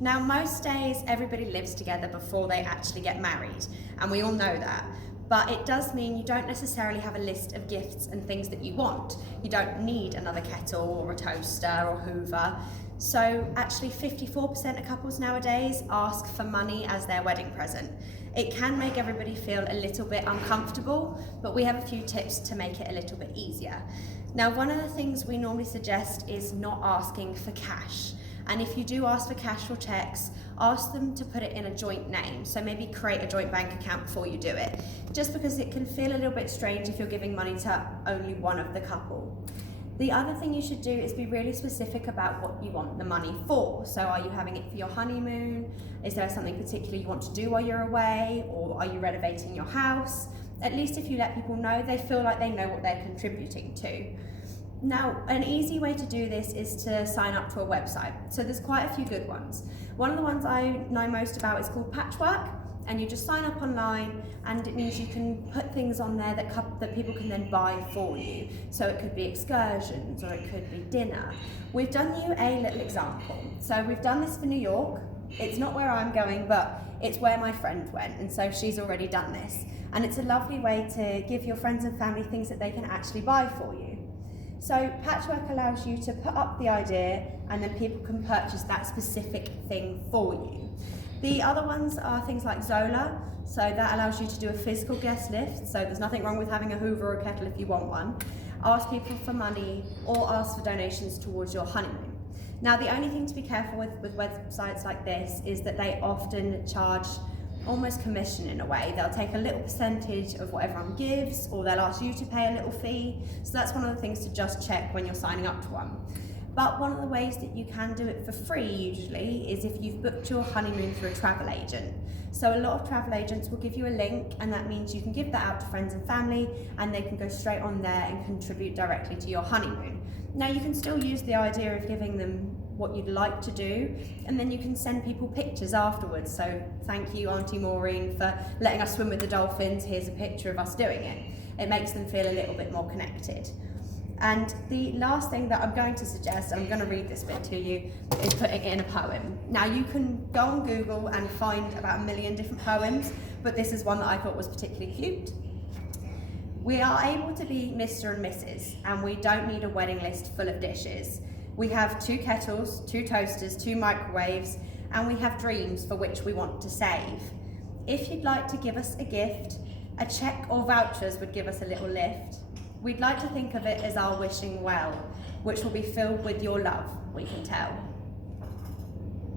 Now, most days everybody lives together before they actually get married, and we all know that. But it does mean you don't necessarily have a list of gifts and things that you want. You don't need another kettle or a toaster or Hoover. So actually 54% of couples nowadays ask for money as their wedding present. It can make everybody feel a little bit uncomfortable, but we have a few tips to make it a little bit easier. Now, one of the things we normally suggest is not asking for cash. And if you do ask for cash or checks, ask them to put it in a joint name. So maybe create a joint bank account before you do it, just because it can feel a little bit strange if you're giving money to only one of the couple. The other thing you should do is be really specific about what you want the money for. So are you having it for your honeymoon? Is there something particular you want to do while you're away? Or are you renovating your house? At least if you let people know, they feel like they know what they're contributing to. Now, an easy way to do this is to sign up to a website. So there's quite a few good ones. One of the ones I know most about is called Patchwork, and you just sign up online, and it means you can put things on there that people can then buy for you. So it could be excursions, or it could be dinner. We've done you a little example. So we've done this for New York. It's not where I'm going, but it's where my friend went, and so she's already done this. And it's a lovely way to give your friends and family things that they can actually buy for you. So Patchwork allows you to put up the idea, and then people can purchase that specific thing for you. The other ones are things like Zola, so that allows you to do a physical guest list, so there's nothing wrong with having a Hoover or a kettle if you want one. Ask people for money or ask for donations towards your honeymoon. Now, the only thing to be careful with websites like this is that they often charge almost commission in a way. They'll take a little percentage of what everyone gives, or they'll ask you to pay a little fee. So that's one of the things to just check when you're signing up to one. But one of the ways that you can do it for free usually is if you've booked your honeymoon through a travel agent. So a lot of travel agents will give you a link, and that means you can give that out to friends and family, and they can go straight on there and contribute directly to your honeymoon. Now, you can still use the idea of giving them what you'd like to do, and then you can send people pictures afterwards. So thank you, Auntie Maureen, for letting us swim with the dolphins. Here's a picture of us doing it. It makes them feel a little bit more connected. And the last thing that I'm going to suggest, and I'm going to read this bit to you, is putting it in a poem. Now, you can go on Google and find about 1 million different poems, but this is one that I thought was particularly cute. We are able to be Mr. and Mrs., and we don't need a wedding list full of dishes. We have 2 kettles, 2 toasters, 2 microwaves, and we have dreams for which we want to save. If you'd like to give us a gift, a cheque or vouchers would give us a little lift. We'd like to think of it as our wishing well, which will be filled with your love, we can tell.